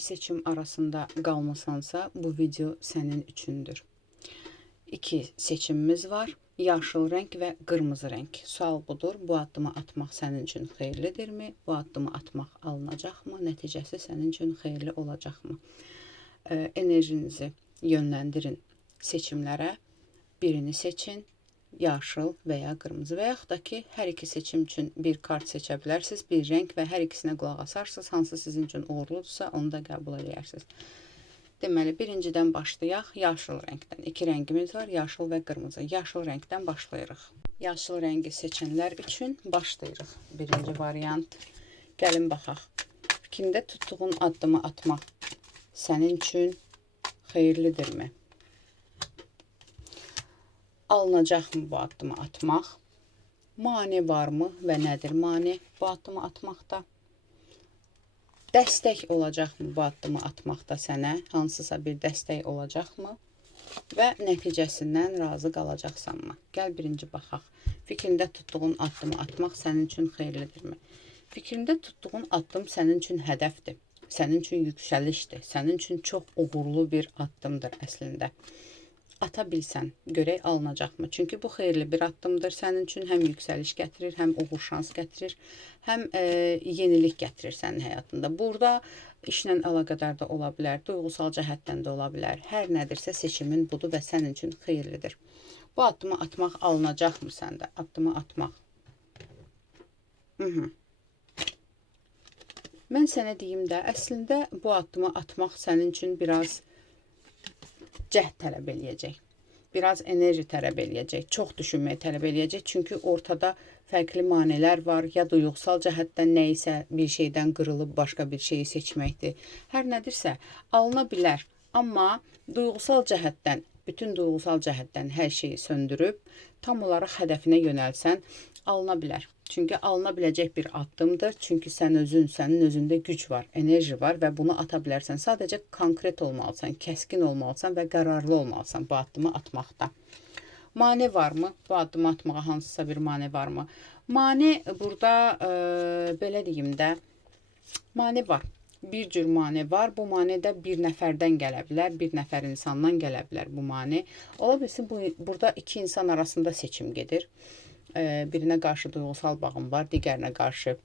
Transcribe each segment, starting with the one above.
İki seçim arasında qalmısansa, bu video sənin üçündür. İki seçimimiz var. Yaşıl rəng və qırmızı rəng. Sual budur. Bu addımı atmaq sənin üçün xeyirlidirmi? Bu addımı atmaq alınacaqmı? Nəticəsi sənin üçün xeyirli olacaqmı? Enerjinizi yönləndirin seçimlərə. Birini seçin. Yaşıl və ya qırmızı və yaxud da ki, hər iki seçim üçün bir kart seçə bilərsiniz, bir rəng və hər ikisinə qulaq asarsınız. Hansı sizin üçün uğurludursa, onu da qəbul edərsiniz. Deməli, birincidən başlayaq. Yaşıl rəngdən. İki rəngimiz var, yaşıl və qırmızı. Yaşıl rəngdən başlayırıq. Yaşıl rəngi seçənlər üçün başlayırıq. Birinci variant. Gəlin baxaq. Fikrində tutduğun addımı atmaq sənin üçün xeyirlidirmi? Alınacaqmı bu addımı atmaq? Mane varmı və nədir mane bu addımı atmaqda? Dəstək olacaqmı bu addımı atmaqda sənə? Hansısa bir dəstək olacaqmı? Və nəticəsindən razı qalacaqsanmı? Gəl birinci baxaq. Fikrində tutduğun addımı atmaq sənin üçün xeyirlidirmi? Fikrində tutduğun addım sənin üçün hədəfdir. Sənin üçün yüksəlişdir. Sənin üçün çox uğurlu bir addımdır əslində. Ata bilsən, görək alınacaqmı? Çünki bu xeyirli bir addımdır. Sənin üçün həm yüksəliş gətirir, həm uğur şans gətirir, həm yenilik gətirir sənin həyatında. Burada işlə əlaqədar da ola bilər, duyğusal cəhətdən də ola bilər. Hər nədirsə seçimin budur və sənin üçün xeyirlidir. Bu addımı atmaq alınacaqmı səndə? Addımı atmaq. Mən sənə deyim də, əslində bu addımı atmaq sənin üçün biraz cəhd tələb eləyəcək. Biraz enerji tələb eləyəcək. Çox düşünməyi tələb eləyəcək. Çünki ortada fərqli manelər var. Ya duyğusal cəhətdən nəyisə bir şeydən qırılıb başqa bir şeyi seçməkdir. Hər nədirsə alına bilər. Amma duyğusal cəhətdən, bütün duyğusal cəhətdən hər şeyi söndürüb tam olaraq hədəfinə yönəlsən alına bilər. Çünki alına biləcək bir addımdır. Çünki sənin özündə güc var, enerji var və bunu ata bilərsən. Sadəcə konkret olmalısan, kəskin olmalısan və qərarlı olmalısan bu addımı atmaqda. Mane varmı? Bu addımı atmağa hansısa bir mane varmı? Mane burada, belə deyim də, mane var. Bir cür mane var. Bu mane də bir nəfərdən gələ bilər, bir nəfər insandan gələ bilər bu mane. Ola bilsin, burada iki insan arasında seçim gedir. Birinə qarşı duyğusal bağım var, digərinə qarşı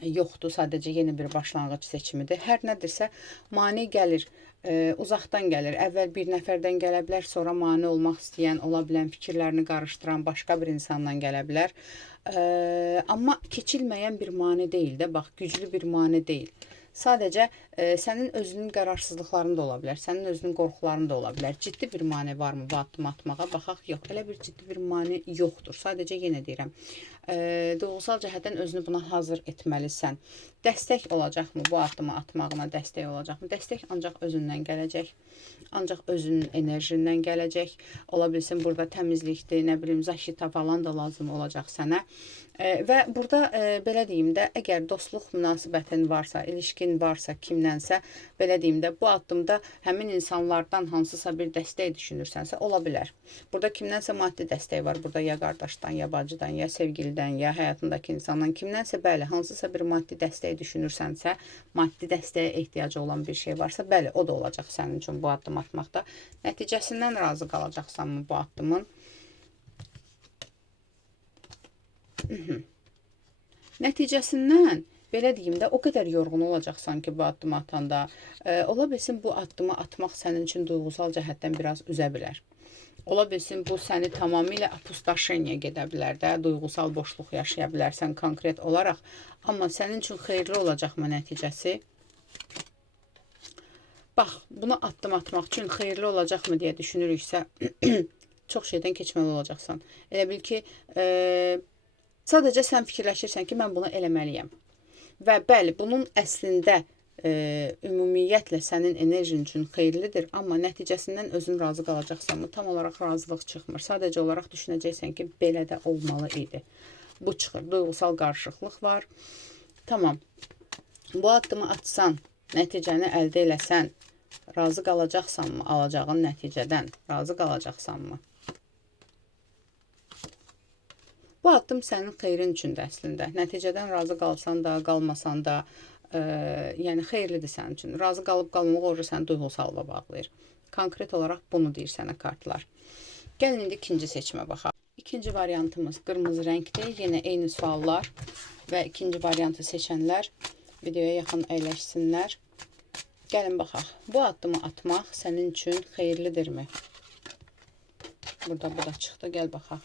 yoxdur, sadəcə yeni bir başlanğıc seçimidir. Hər nədirsə mane gəlir, uzaqdan gəlir. Əvvəl bir nəfərdən gələ bilər, sonra mane olmaq istəyən, ola bilən fikirlərini qarışdıran başqa bir insandan gələ bilər. Amma keçilməyən bir mane deyil də, bax, güclü bir mane deyil. Sadəcə sənin özünün qərarsızlıqların da ola bilər, sənin özünün qorxuların da ola bilər. Ciddi bir mane varmı bu addımı atmağa? Baxaq, yox, elə bir ciddi bir mane yoxdur. Sadəcə yenə deyirəm, duyğusal cəhətdən özünü buna hazır etməlisən. Dəstək olacaqmı bu addımı atmağına? Dəstək olacaqmı? Dəstək ancaq özündən gələcək. Ancaq özünün enerjindən gələcək. Ola bilsin, burada təmizlikdir, nə bilim, zaşita falan da lazım olacaq sənə. Və burada belə deyim də, əgər dostluq münasibətin varsa, ilişkin varsa kimlənsə, belə deyim də, bu addımda həmin insanlardan hansısa bir dəstək düşünürsənsə, ola bilər. Burada kimdənsə maddi dəstək var, burada ya qardaşdan, ya bacıdan, ya sevgilidən, ya həyatındakı insandan, kimdənsə, bəli, hansısa bir maddi dəstək düşünürsənsə, maddi dəstəyə ehtiyacı olan bir şey varsa, bəli, o da olacaq sənin üçün bu addım atmaqda. Nəticəsindən razı qalacaqsanmı bu addımın? Nəticəsindən, belə deyim də, o qədər yorğun olacaqsan ki, bu addımı atanda, ola bilsin, bu addımı atmaq sənin üçün duyğusal cəhətdən biraz üzə bilər. Ola bilsin, bu səni tamamilə apustaşeniya gedə bilər də, duyğusal boşluq yaşaya bilərsən konkret olaraq. Amma sənin üçün xeyirli olacaqmı nəticəsi? Bax, bunu addım atmaq üçün xeyirli olacaqmı deyə düşünürüksə, çox şeydən keçməli olacaqsan. Elə bil ki, sadəcə sən fikirləşirsən ki, mən bunu eləməliyəm. Və bəli, bunun əslində ümumiyyətlə sənin enerjin üçün xeyirlidir, amma nəticəsindən özün razı qalacaqsanmı? Tam olaraq razılıq çıxmır. Sadəcə olaraq düşünəcəksən ki, belə də olmalı idi. Bu çıxır. Duyğusal qarışıqlıq var. Tamam. Bu addımı atsan, nəticəni əldə eləsən, razı qalacaqsanmı? Alacağın nəticədən razı qalacaqsanmı? Bu addım sənin xeyrin üçündür əslində. Nəticədən razı qalsan da, qalmasan da, yəni xeyirlidir sənin üçün. Razı qalıb qalmamaq orada səni duyğusallığa bağlayır. Konkret olaraq bunu deyir sənə kartlar. Gəlin indi ikinci seçimə baxaq. İkinci variantımız qırmızı rəngdir. Yenə eyni suallar və ikinci variantı seçənlər videoya yaxın əyləşsinlər. Gəlin baxaq. Bu addımı atmaq sənin üçün xeyirlidirmi? Burada bu da çıxdı. Gəl baxaq.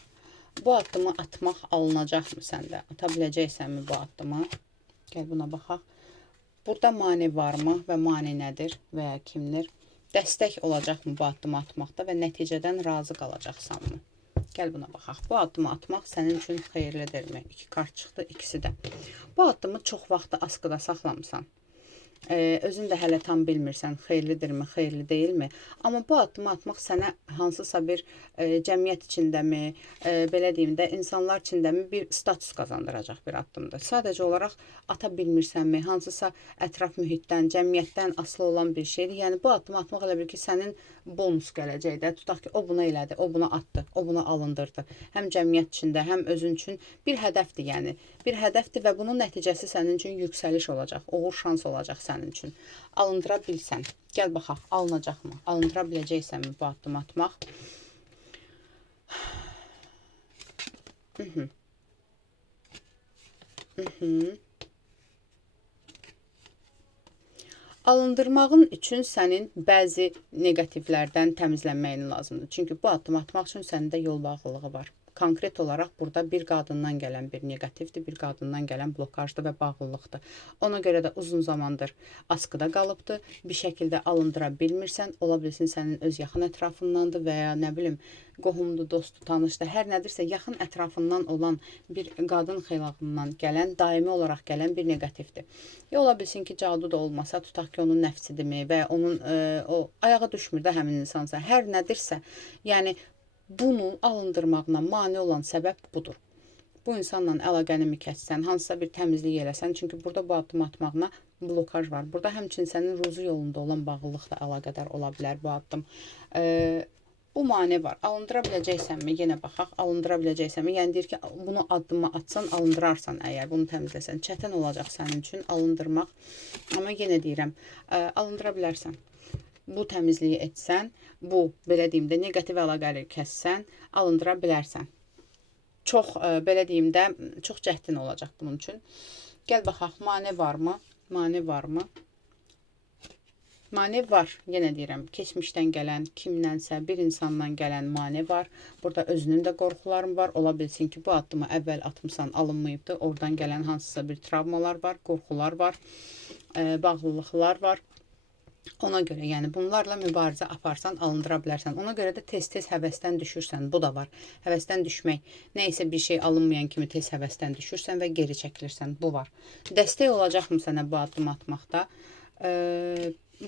Bu addımı atmaq alınacaqmı səndə? Ata biləcəksənmi bu addımı? Gəl buna baxaq. Burada mane varmı və mane nədir və ya kimdir? Dəstək olacaqmı bu addımı atmaqda və nəticədən razı qalacaqsanmı? Gəl buna baxaq. Bu addımı atmaq sənin üçün xeyirlidirmi? 2 kart çıxdı, ikisi də. Bu addımı çox vaxtı askıda saxlamısan. Özün də hələ tam bilmirsən, xeyirlidirmi, xeyirli deyilmi? Amma bu addımı atmaq sənə hansısa bir cəmiyyət içindəmi, belə deyim də, insanlar içindəmi bir status qazandıracaq bir addımdır. Sadəcə olaraq ata bilmirsənmi, hansısa ətraf mühitdən, cəmiyyətdən asılı olan bir şeydir. Yəni bu addımı atmaq elə bir ki, sənin bonus gələcək də. Tutaq ki, o buna elədi, o buna atdı, o buna alındırdı. Həm cəmiyyət içində, həm özün üçün bir hədəfdir, yəni. Bir hədəfdir və bunun nəticəsi sənin üçün yüksəliş olacaq, uğur şans olacaq sənin üçün. Alındıra bilsən. Gəl baxaq, alınacaqmı? Alındıra biləcəksənmi bu addımı atmaq? Alındırmağın üçün sənin bəzi negativlərdən təmizlənməyin lazımdır. Çünki bu addımı atmaq üçün səndə yol bağlılığı var. Konkret olaraq burada bir qadından gələn bir negativdir, bir qadından gələn blokajdır və bağlılıqdır. Ona görə də uzun zamandır askıda qalıbdır. Bir şəkildə alındıra bilmirsən, ola bilsin sənin öz yaxın ətrafındandır və ya nə bilim, qohumdur, dostdur, tanışdır, hər nədirsə yaxın ətrafından olan bir qadın xilafından gələn, daimi olaraq gələn bir negativdir. Ya ola bilsin ki, cadu da olmasa, tutaq ki, onun nəfsidirmi və ya onun o ayağa düşmür də həmin insansa, hər nədirsə, yəni bunu alındırmağına mane olan səbəb budur. Bu insanla əlaqəni mi kəssən, hansısa bir təmizlik eləsən, çünki burada bu addımı atmağına blokaj var. Burada həmçinin sənin ruzu yolunda olan bağlılıq da əlaqədar ola bilər bu addım. Bu mane var. Alındıra biləcəksənmi? Yenə baxaq. Alındıra biləcəksənmi? Yəni deyir ki, bunu addımı atsan, alındırarsan əgər bunu təmizləsən. Çətin olacaq sənin üçün alındırmaq. Amma yenə deyirəm, alındıra bilərsən. Bu təmizliyi etsən, bu, belə deyim də, negativ əlaqələri kəssən, alındıra bilərsən. Çox, belə deyim də, çox cəhdin olacaq bunun üçün. Gəl baxaq, mane varmı? Mane varmı? Mane var, yenə deyirəm, keçmişdən gələn, kimdənsə, bir insandan gələn mane var. Burada özünün də qorxuların var. Ola bilsin ki, bu addımı əvvəl atmışsan, alınmayıbdır. Oradan gələn hansısa bir travmalar var, qorxular var, bağlılıqlar var. Ona görə, yəni bunlarla mübarizə aparsan, alındıra bilərsən. Ona görə də tez-tez həvəsdən düşürsən. Bu da var. Həvəsdən düşmək. Nəysə bir şey alınmayan kimi tez həvəsdən düşürsən və geri çəkilirsən. Bu var. Dəstək olacaqmı sənə bu addımı atmaqda?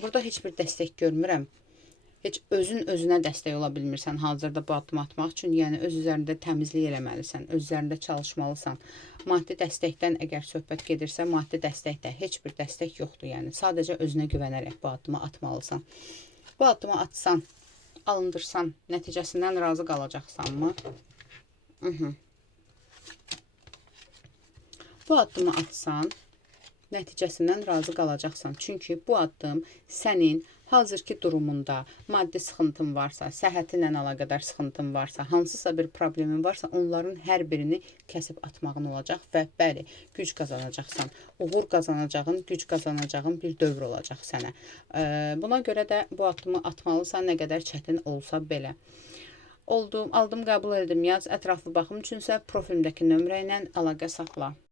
Burada heç bir dəstək görmürəm. Heç özün özünə dəstək ola bilmirsən hazırda bu addımı atmaq üçün. Yəni öz üzərində təmizlik eləməlisən, öz üzərində çalışmalısan. Maddi dəstəkdən əgər söhbət gedirsə, maddi dəstəkdə heç bir dəstək yoxdur. Yəni sadəcə özünə güvənərək bu addımı atmalısan. Bu addımı atsan, alındırsan, nəticəsindən razı qalacaqsanmı? Bu addımı atsan, nəticəsindən razı qalacaqsan. Çünki bu addım sənin hazırki durumunda maddi sıxıntın varsa, səhhətinlə əlaqədar sıxıntın varsa, hansısa bir problemin varsa, onların hər birini kəsib atmağın olacaq və bəli, güc qazanacaqsan. Uğur qazanacağın, güc qazanacağın bir dövr olacaq sənə. Buna görə də bu addımı atmalısan, nə qədər çətin olsa belə. Aldım, qəbul edim, yaz, ətraflı baxım üçünsə profilimdəki nömrə ilə əlaqə saxla.